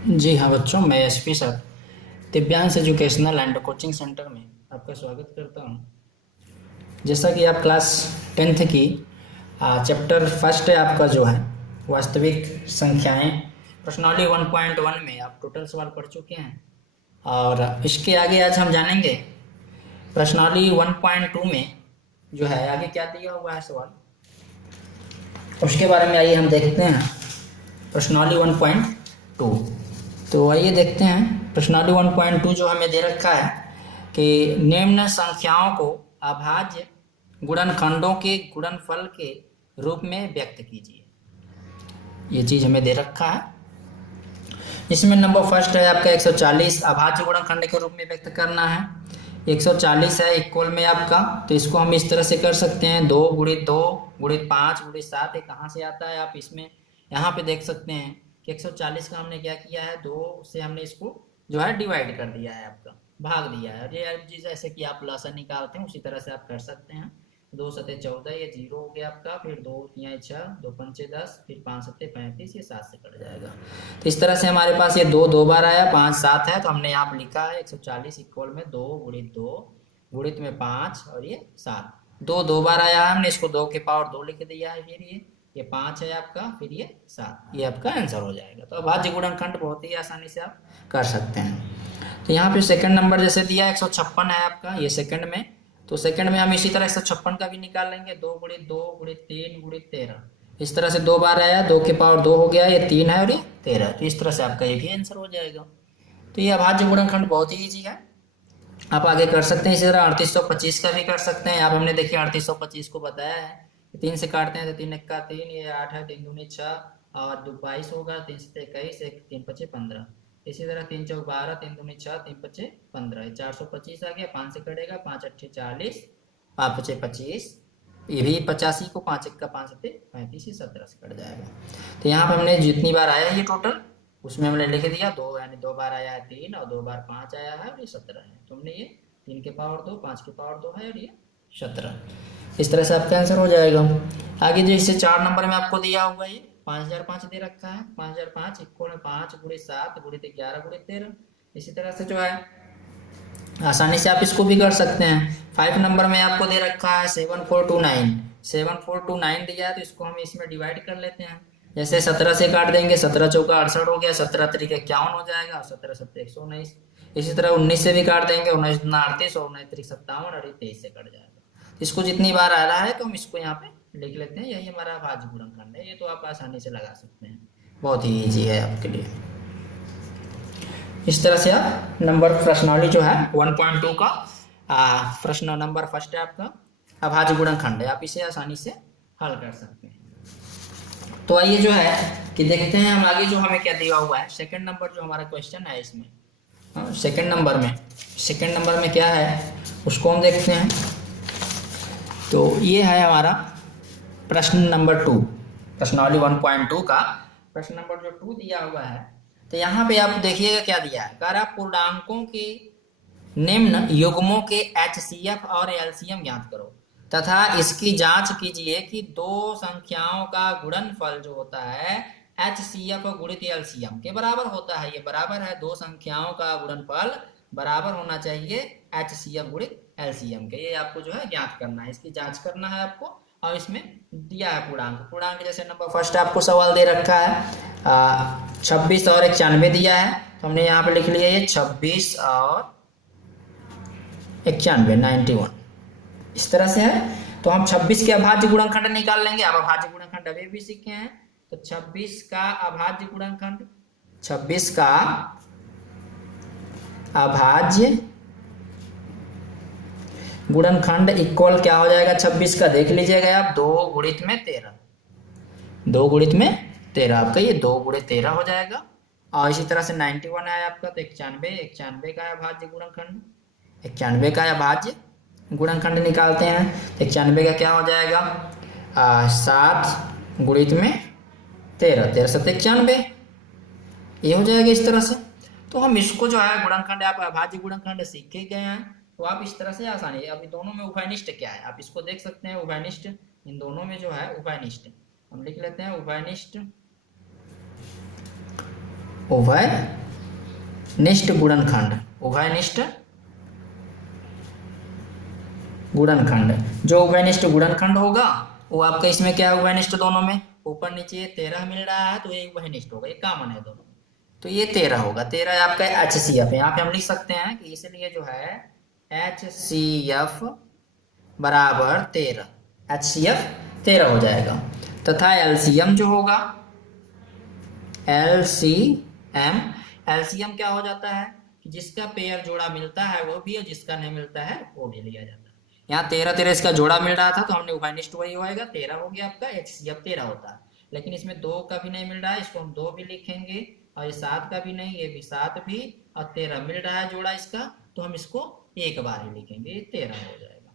जी हाँ बच्चों, मैं SP sir Divyansh educational and coaching centre में आपका स्वागत करता हूँ। जैसा कि आप क्लास 10th की चैप्टर फर्स्ट है आपका जो है वास्तविक संख्याएं प्रश्नावली 1.1 में आप टोटल सवाल पढ़ चुके हैं। और इसके आगे आज हम जानेंगे प्रश्नावली 1.2 में जो है आगे क्या दिया हुआ है सवाल, उसके बारे में आइए हम देखते हैं। प्रश्नावली 1.2, तो आइए देखते हैं। प्रश्नावली 1.2 जो हमें दे रखा है कि निम्न संख्याओं को अभाज्य गुणनखंडों के गुणनफल के रूप में व्यक्त कीजिए। ये चीज हमें दे रखा है। इसमें नंबर फर्स्ट है आपका 140 अभाज्य गुणनखंड के रूप में व्यक्त करना है। 140 है इक्वल में आपका, तो इसको हम इस तरह से कर सकते हैं 2 गुणित 2 गुणित 5 गुणित 7। ये कहाँ से आता है आप इसमें यहाँ पे देख सकते हैं कि 140 का हमने क्या किया है, 2 से हमने इसको जो है डिवाइड कर दिया है, आपका भाग दिया है। और ये जैसे कि आप लसन निकालते हैं उसी तरह से आप कर सकते हैं। 2 सते 14, ये 0 हो गया आपका, फिर 2 तिया 6, 2 पंचे 10, फिर 5 सते 35, ये 7 से कट जाएगा। तो इस तरह से हमारे पास ये 2 2 बार आया, 5 7 है, तो हमने यहाँ लिखा है 140 इक्वल में 2 गुणित 2 गुणित में 5 और ये 7। 2 2 बार आया है, हमने इसको 2 के पावर 2 लिख दिया है। फिर ये 5 है आपका, फिर ये 7, ये आपका आंसर हो जाएगा। तो अभाज्य गुणनखंड बहुत ही आसानी से आप कर सकते हैं। तो यहाँ पे सेकंड नंबर जैसे दिया 156 है आपका, ये सेकंड में, तो सेकंड में हम इसी तरह 156 का भी निकाल लेंगे। 2 गुणित 2 गुणित 3 गुणित 13, इस तरह से 2 बार आया, 2 के पावर 2 हो गया, ये 3 है और ये 13। तो इस तरह से आपका ये भी आंसर हो जाएगा। तो ये अभाज्य गुणनखंड बहुत ही ईजी है, आप आगे कर सकते हैं। इसी तरह 3825 का भी कर सकते हैं। यहाँ पे हमने देखिए 3825 को बताया है, 3 से काटते हैं तो 3 एक्का 3, ये 8 है, 3 दूनी 6 और 2 22 होगा, 3 से 21, 3 पचे 15। इसी तरह 3 चौक 12, 3 दूनी 6, 3 पचे 15, ये 425 आ गया। 5 से कटेगा, 5 अट्ठे 40, 5 पचे 25, ये भी 85 को 5 एक्का 5 सत्ते 35, ये 17 से कट जाएगा। तो यहाँ पे हमने जितनी बार आया ये टोटल उसमें हमने लिख दिया 2, यानी 2 बार आया है 3 और 2 बार 5 आया है और ये 17 है। तो हमने ये 3 के पावर 2, 5 के पावर 2 है और ये 17। इस तरह से आपका आंसर हो जाएगा। आगे जो इससे 4 नंबर में आपको दिया हुआ ये 5005 दे रखा है। 5005 इक्वल में 5 गुणित 7 गुणित 11 गुणित 13। इसी तरह से जो है आसानी से आप इसको भी कर सकते हैं। 5 नंबर में आपको दे रखा है 7429, 7429 दिया है, तो इसको हम इसमें डिवाइड कर लेते हैं। जैसे 17 से काट देंगे, 17 चौका 68 हो गया, 17 तरीके 51 हो जाएगा, 17 सत्ते 119। इसी तरह 19 से भी काट देंगे, 19 दूना 38 और 19 तरीक 57 और 23 से कट जाएगा। इसको जितनी बार आ रहा है तो हम इसको यहाँ पे लिख लेते हैं, यही हमारा अभाज्य गुणनखंड है। ये तो आप आसानी से लगा सकते हैं, बहुत ही ईजी है आपके लिए। इस तरह से आप नंबर प्रश्नावली जो है 1.2 का प्रश्न नंबर फर्स्ट है आपका अभाज्य गुणनखंड है, आप इसे आसानी से हल कर सकते हैं। तो आइए जो है कि देखते हैं हम आगे जो हमें क्या दिया हुआ है। सेकंड नंबर जो हमारा क्वेश्चन है इसमें सेकंड नंबर में क्या है उसको हम देखते हैं। तो ये है हमारा प्रश्न नंबर 2, प्रश्नावली 1.2 का प्रश्न नंबर जो 2 दिया हुआ है। तो यहाँ पे आप देखिएगा क्या दिया है, कह रहा पूर्णांकों के निम्न युग्मों के एचसीएफ और एलसीएम ज्ञात करो तथा इसकी जांच कीजिए कि दो संख्याओं का गुणनफल जो होता है एचसीएफ गुणित एलसीएम के बराबर होता है। ये बराबर है, दो संख्याओं का गुणनफल बराबर होना चाहिए एचसीएफ गुणित एलसीएम के। ये आपको जो है ज्ञात करना है, इसकी जांच करना है आपको। और इसमें दिया है पूर्णांक जैसे नंबर फर्स्ट आपको सवाल दे रखा है 26 और 91 दिया है, तो हमने यहाँ पे लिख लिया ये 26 और 91, 91 इस तरह से है। तो हम 26 के अभाज्य गुणनखंड निकाल लेंगे। आप अभाज्य गुणनखंड अभी भी सीखे हैं, तो 26 का अभाज्य गुणनखंड, 26 का अभाज्य गुणनखंड इक्वल क्या हो जाएगा 26 का, देख लीजिएगा आप, 2 गुणित में 13, 2 गुणित में 13 आपका ये 2 गुणित 13 हो जाएगा। और इसी तरह से 91 है आपका, तो 91 का अभाज्य गुणनखंड, 91 का अभाज्य गुणनखंड निकालते हैं। 91 का क्या हो जाएगा 7 गुणित में 13, 13 सत्ते 91, ये हो जाएगा इस तरह से। तो हम इसको जो है गुणनखंड, आप अभाज्य गुणनखंड सीख के गए हैं, तो आप इस तरह से आसानी, अभी दोनों में उभयनिष्ठ क्या है आप इसको देख सकते हैं। उभयनिष्ठ इन दोनों में जो है उभयनिष्ठ हम लिख लेते हैं, उभयनिष्ठ उभयनिष्ठ गुणनखंड, उभयनिष्ठ गुणनखंड। जो उभयनिष्ठ गुणनखंड होगा वो आपका इसमें क्या है, उभयनिष्ठ दोनों में, ऊपर नीचे 13 मिल रहा है तो ये उभयनिष्ठ होगा, ये कॉमन है दोनों, तो ये 13 होगा। 13 आपका HCF, यहाँ पे हम लिख सकते हैं कि इसलिए जो है HCF बराबर 13, HCF 13 हो जाएगा। तथा LCM जो होगा, LCM क्या हो जाता है कि जिसका पेयर जोड़ा मिलता है वो भी, और जिसका नहीं मिलता है वो भी लिया जाता है। यहाँ 13 इसका जोड़ा मिल रहा था तो हमने उभयनिष्ठ वही होएगा, 13 हो गया आपका, HCF 13 होता है। लेकिन इसमें 2 का भी नहीं मिल रहा है, इसको हम 2 भी लिखेंगे, और ये 7 का भी नहीं, ये भी 7 भी, और 13 मिल रहा है जोड़ा इसका, तो हम इसको एक बार ही लिखेंगे, ये 13 हो जाएगा।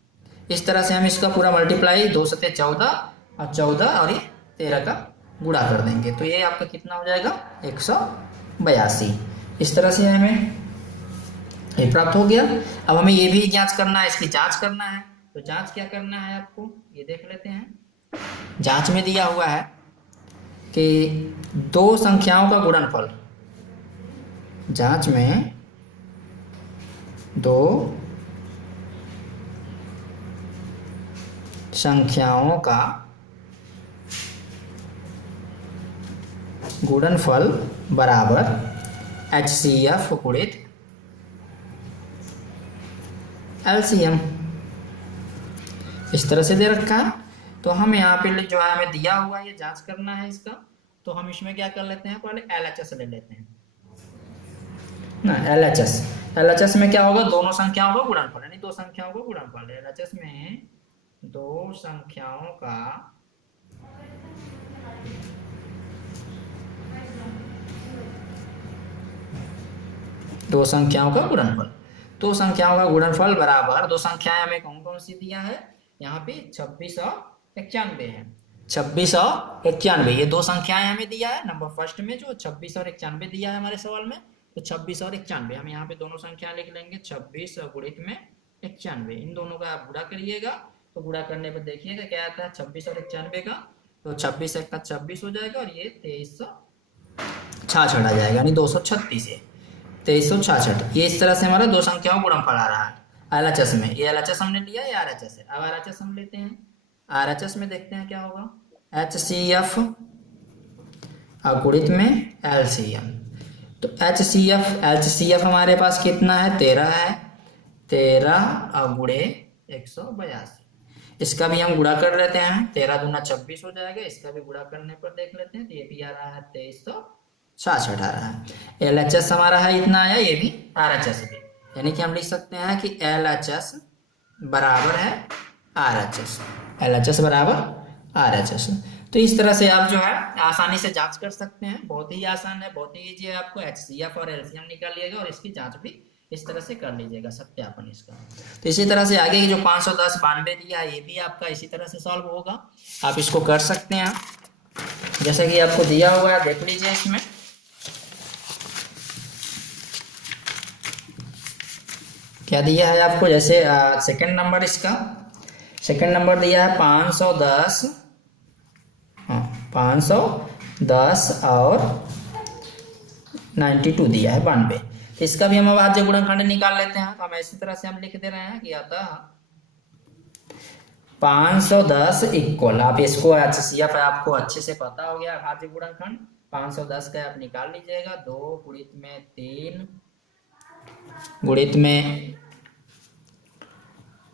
इस तरह से हम इसका पूरा मल्टीप्लाई 2 सते 14 और 14 और ये 13 का गुणा कर देंगे, तो ये आपका कितना हो जाएगा 182। इस तरह से हमें ये प्राप्त हो गया। अब हमें ये भी जांच करना है, इसकी जांच करना है, तो जांच क्या करना है आपको, ये देख लेते हैं। जांच में दिया हुआ है कि दो संख्याओं का गुणनफल, जांच में दो संख्याओं का गुणनफल बराबर HCF गुणित LCM, इस तरह से दे रखा है। तो हम यहाँ पे जो है हमें दिया हुआ है, ये जांच करना है इसका, तो हम इसमें क्या कर लेते हैं, पहले LHS ले लेते हैं ना। LHS में क्या होगा, दोनों संख्याओं का गुणनफल, यानी दो संख्याओं का गुणनफल। LHS में दो संख्याओं का गुणनफल, दो संख्याओं का गुणनफल बराबर, दो संख्याएं हमें कौन कौन सी दिया है, यहाँ पे 26 और 91 है। 26 और 91 ये दो संख्याएं हमें दिया है नंबर फर्स्ट में, जो 26 और 91 दिया है हमारे सवाल में। तो 26 और 91 हम यहाँ पे दोनों संख्या लिख लेंगे, 26 और गुणित में 91, इन दोनों का आप गुणा करिएगा, तो गुणा करने पर देखिएगा क्या आता है 26 और 91 का, तो 26 एक का 26 हो जाएगा, और ये 2366 आ जाएगा, यानी 236 है 2366। ये इस तरह से हमारा दो संख्याओं गुणनफल आ रहा है LHS में। ये LHS हमने लिया, ये RHS है। अब RHS हम लेते हैं, RHS में देखते हैं क्या होगा, HCF गुणित में LCM। तो HCF हमारे पास कितना है, 13 है, 13 गुणे 182, इसका भी हम गुणा कर लेते हैं, 13 दूना 26 हो जाएगा, इसका भी गुणा करने पर देख लेते हैं, तो ये भी आ रहा है 2366 आ रहा है। LHS हमारा है इतना आया, ये भी RHS भी, यानी कि हम लिख सकते हैं कि LHS बराबर है RHS, LHS बराबर RHS। तो इस तरह से आप जो है आसानी से जांच कर सकते हैं, बहुत ही आसान है, बहुत ही ईजी है। आपको HCF और LCM निकालिएगा और इसकी जांच भी इस तरह से कर लीजिएगा, सत्यापन इसका। तो इसी तरह से आगे की जो 510 92 दिया है, ये भी आपका इसी तरह से सॉल्व होगा, आप इसको कर सकते हैं जैसे कि आपको दिया हुआ है, देख लीजिए। इसमें क्या दिया है आपको, जैसे सेकंड नंबर, इसका सेकंड नंबर दिया है 510, हाँ 510 और 92 दिया है 92। तो इसका भी हम अभाज्य गुणनखंड निकाल लेते हैं, तो हम इसी तरह से हम लिख दे रहे हैं कि अतः 510 इक्वल, आप इसको HCF आपको अच्छे से पता हो गया, अभाज्य गुणनखंड 510 का आप निकाल लीजिएगा, 2 गुणित में 3 गुणित में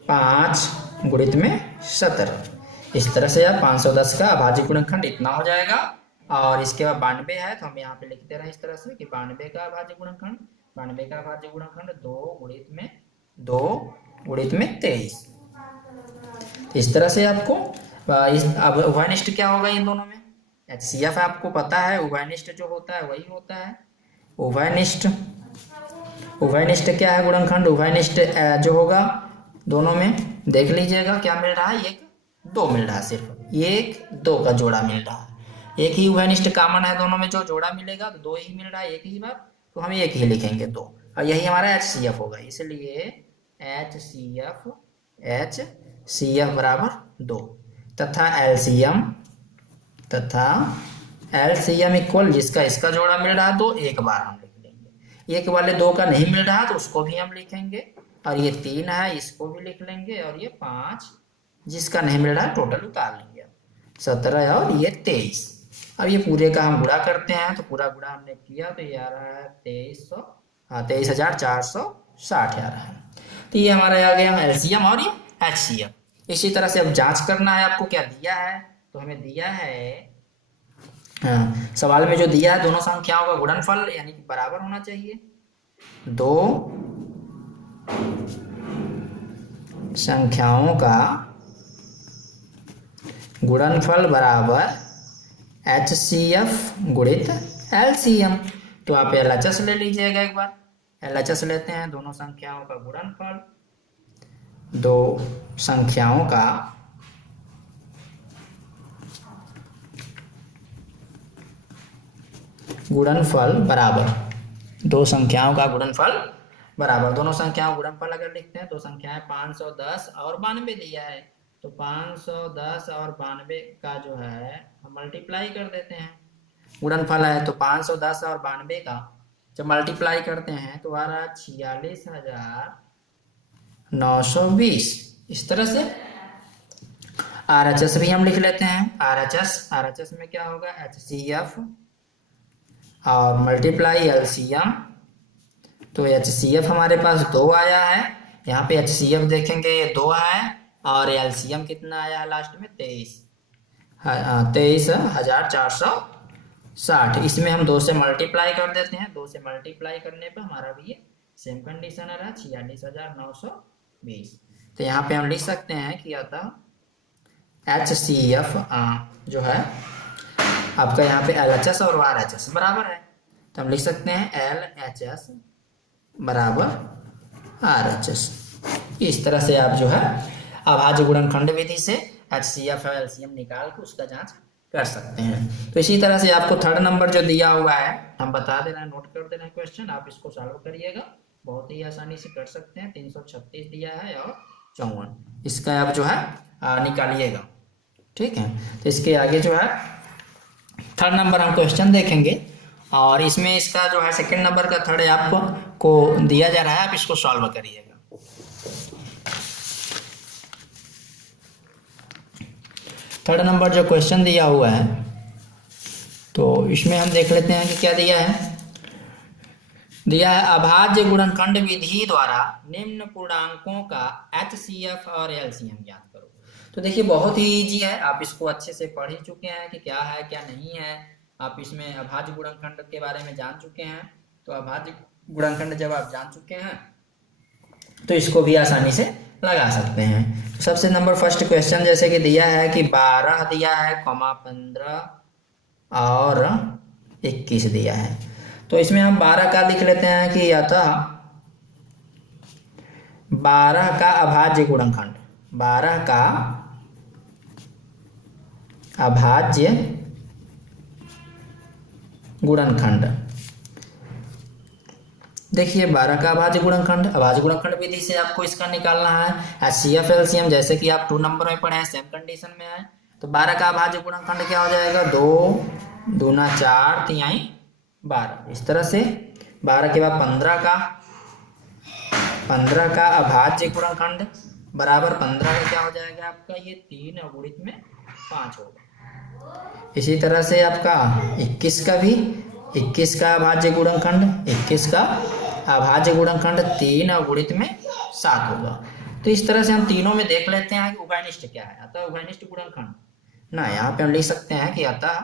5 गुणित में 17, इस तरह से आप 510 का अभाज्य गुणनखंड इतना हो जाएगा। और इसके बाद 92 है, तो हम यहाँ पे लिखते रहे इस तरह से कि 92 का अभाज्य गुणनखंड, 92 का अभाज्य गुणनखंड 2 गुणित में 23। इस तरह से आपको अब उभयनिष्ठ क्या होगा इन दोनों में, HCF आपको पता है, उभयनिष्ठ जो होता है वही होता है उभयनिष्ठ क्या है गुणनखंड, उभयनिष्ठ जो होगा दोनों में, देख लीजिएगा क्या मिल रहा है, 1 2 मिल रहा है, सिर्फ 1 2 का जोड़ा मिल रहा है, एक ही उभयनिष्ठ कॉमन है दोनों में, जो जोड़ा मिलेगा तो 2 ही मिल रहा है एक ही बार, तो हम एक ही लिखेंगे 2, और यही हमारा HCF होगा, इसलिए HCF बराबर 2, तथा LCM इक्वल जिसका इसका जोड़ा मिल रहा है तो एक बार हम लिख लेंगे, एक वाले 2 का नहीं मिल रहा तो उसको भी हम लिखेंगे, और ये 3 है इसको भी लिख लेंगे, और ये 5 जिसका नहीं मिल रहा टोटल उतार लेंगे। 17 और ये 23। अब ये पूरे का हम गुणा करते हैं, तो पूरा गुणा हमने किया तो ये आ रहा है 2300, हाँ 23,460 आ रहा है। तो ये हमारा आ गया LCM और ये HCM। इसी तरह से अब जांच करना है आपको क्या दिया है, तो हमें दिया है, हाँ सवाल में जो दिया है दोनों संख्याओं का गुणनफल यानी कि बराबर होना चाहिए। दो संख्याओं का गुणनफल बराबर HCF गुणित LCM। तो आप LHS ले लीजिएगा एक बार, LHS लेते हैं, दोनों संख्याओं का गुणनफल, दो संख्याओं का गुणनफल बराबर, दो संख्याओं का गुणनफल बराबर, दोनों संख्याओं गुणनफल अगर लिखते हैं, दो संख्याएं 510 और 92 दिया है, तो 510 और 92 का जो है हम मल्टीप्लाई कर देते हैं, गुणनफल है तो 510 और 92 का जब मल्टीप्लाई करते हैं तो आ रहा है 46,920। इस तरह से RHS भी हम लिख लेते हैं, RHS में क्या होगा HCF और मल्टीप्लाई LCM, तो HCF हमारे पास 2 आया है, यहाँ पे HCF देखेंगे ये 2 है, और LCM कितना आया है लास्ट में 23,460। इसमें हम 2 से मल्टीप्लाई कर देते हैं, 2 से मल्टीप्लाई करने पर हमारा भी ये सेम कंडीशन आ रहा है 46,920। तो यहाँ पे हम लिख सकते हैं कि अतः HCF जो है आपका यहाँ पे LHS और RHS बराबर है, तो हम लिख सकते हैं LHS बराबर RHS। इस तरह से आप जो है अभाज्य गुणनखंड विधि से HCF और LCM निकाल के उसका जांच कर सकते हैं। तो इसी तरह से आपको थर्ड नंबर जो दिया हुआ है हम बता दे रहे हैं, नोट कर दे रहे हैं क्वेश्चन, आप इसको सॉल्व करिएगा, बहुत ही आसानी से कर सकते हैं। 336 दिया है और 54, इसका आप जो है निकालिएगा, ठीक है। तो इसके आगे जो है थर्ड नंबर हम क्वेश्चन देखेंगे, और इसमें इसका जो है सेकंड नंबर का थर्ड आपको दिया जा रहा है, आप इसको सॉल्व करिएगा। थर्ड नंबर जो क्वेश्चन दिया हुआ है तो इसमें हम देख लेते हैं कि क्या दिया है। दिया है अभाज्य गुणनखंड विधि द्वारा निम्न पूर्णांकों का HCF और LCM ज्ञात करो। तो देखिए बहुत ही इजी है, आप इसको अच्छे से पढ़ ही चुके हैं कि क्या है क्या नहीं है, आप इसमें अभाज्य गुणनखंड के बारे में जान चुके हैं। तो अभाज्य गुणनखंड जब आप जान चुके हैं तो इसको भी आसानी से लगा सकते हैं। तो सबसे नंबर फर्स्ट क्वेश्चन जैसे कि दिया है कि 12 दिया है, 15 और 21 दिया है, तो इसमें हम 12 का लिख लेते हैं कि अतः 12 का अभाज्य गुणनखंड, 12 का अभाज्य गुणनखंड, देखिए 12 का अभाज्य गुणनखंड विधि से आपको इसका निकालना है HCF LCM, जैसे कि आप 2 नंबर में पढ़े हैं, सेम कंडीशन में है। तो 12 का अभाज्य गुणनखंड क्या हो जाएगा, 2 दूना 4 तिहाई 12। इस तरह से 12 के बाद 15 का अभाज्य गुणनखंड बराबर 15 का क्या हो जाएगा आपका, ये 3 और गुणित में 5 होगा। इसी तरह से आपका 21 का भी, 21 का अभाज्य गुणनखंड, 21 का अभाज्य गुणनखंड 3 और गुणित में 7 होगा। तो इस तरह से हम तीनों में देख लेते हैं कि उभयनिष्ठ क्या है, अतः उभयनिष्ठ गुणनखंड ना, यहाँ पे हम लिख सकते हैं कि अतः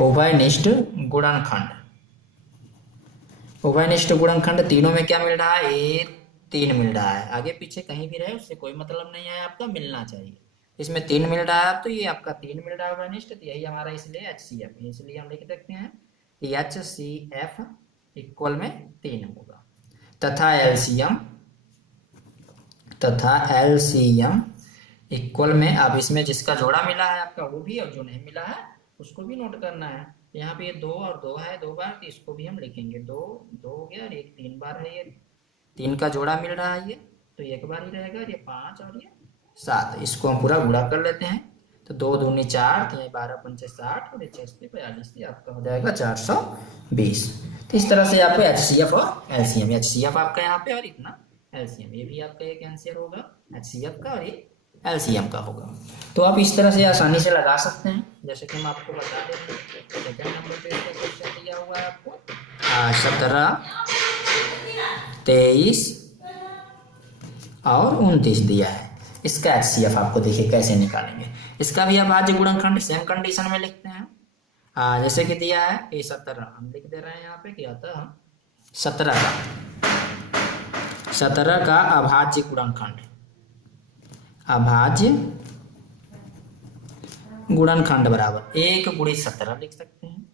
उभयनिष्ठ गुणनखंड, उभयनिष्ठ गुणनखंड तीनों में क्या मिल रहा है, 3 मिल रहा है, आगे पीछे कहीं भी रहे उससे कोई मतलब नहीं है, आपका मिलना चाहिए। इसमें 3 मिल रहा है, तो ये आपका 3 मिल रहा है उभयनिष्ठ, तो यही हमारा इसलिए HCF, इसलिए हम लिख सकते हैं कि HCF इक्वल में 3 होगा, तथा LCM इक्वल में, अब इसमें जिसका जोड़ा मिला है आपका वो भी, और जो नहीं मिला है उसको भी नोट करना है। यहाँ पे ये 2 और 2 है 2 बार, तो इसको भी हम लिखेंगे, 2 हो गया, और एक 3 बार है, ये 3 का जोड़ा मिल रहा है ये, तो एक बार ही रहेगा, ये 5 और ये 7, इसको हम पूरा गुणा कर लेते हैं। तो 2 दूनी 4, 3 12 पंचे 60 और 6 42, ये आपका हो जाएगा 420। तो इस तरह से आपको HCF और LCM, HCF आपका यहाँ पे और इतना LCM, ये भी आपका एक आंसर होगा HCF का और ये LCM का होगा। तो आप इस तरह से आसानी से लगा सकते हैं, जैसे कि हम आपको बता देते हैं। सेकंड नंबर पे इसका क्वेश्चन दिया हुआ है आपको 17, 23 और 29 दिया है। इसका HCF आपको देखिए कैसे निकालेंगे। इसका भी अभाज्य गुणनखंड सेम कंडीशन में लिखते हैं। जैसे कि दिया है कि 17, हम लिख दे रहे हैं यहाँ पे कि अतः 17 का अभाज्य गुणनखंड, अभाज्य गुणनखंड बराबर 1 गुणित 17 लिख सकते हैं।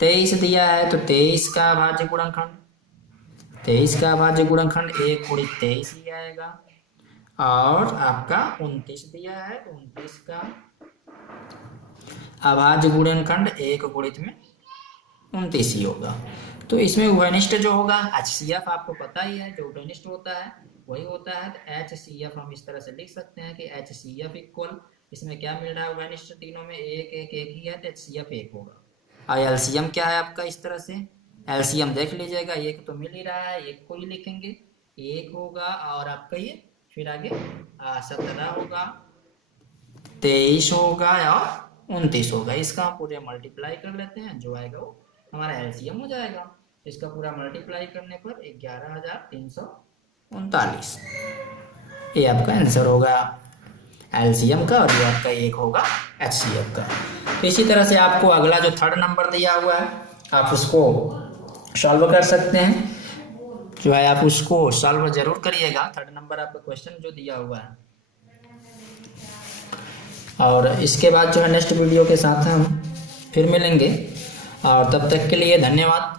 23 दिया है तो 23 का अभाज्य गुणनखंड, 23 का अभाज्य गुणनखंड 1 गुणित 23 ही आएगा। और आपका 29 दिया है तो 29 का अभाज्य गुणनखंड 1 गुणित में 29 ही होगा। तो इसमें उभयनिष्ठ जो होगा HCF आपको पता ही है, जो उभयनिष्ठ होता है वही होता है। तो HCF हम इस तरह से लिख सकते हैं कि HCF इक्वल, इसमें क्या मिल रहा है उभयनिष्ठ तीनों में 1 1 1 ही है तो HCF 1 होगा। और LCM क्या है आपका, इस तरह से LCM देख लीजिएगा, 1 तो मिल ही रहा है, 1 को ही लिखेंगे, 1 होगा और आपका ये फिर आगे 17 होगा, 23 होगा और 29 होगा। इसका हम पूरे मल्टीप्लाई कर लेते हैं, जो आएगा वो हमारा LCM हो जाएगा। इसका पूरा मल्टीप्लाई करने पर 11,339, ये आपका आंसर होगा LCM का और ये आपका 1 होगा HCF का। तो इसी तरह से आपको अगला जो थर्ड नंबर दिया हुआ है आप उसको सॉल्व कर सकते हैं, जो है आप उसको सॉल्व जरूर करिएगा। थर्ड नंबर आपका क्वेश्चन जो दिया हुआ है, और इसके बाद जो है नेक्स्ट वीडियो के साथ हम फिर मिलेंगे, और तब तक के लिए धन्यवाद।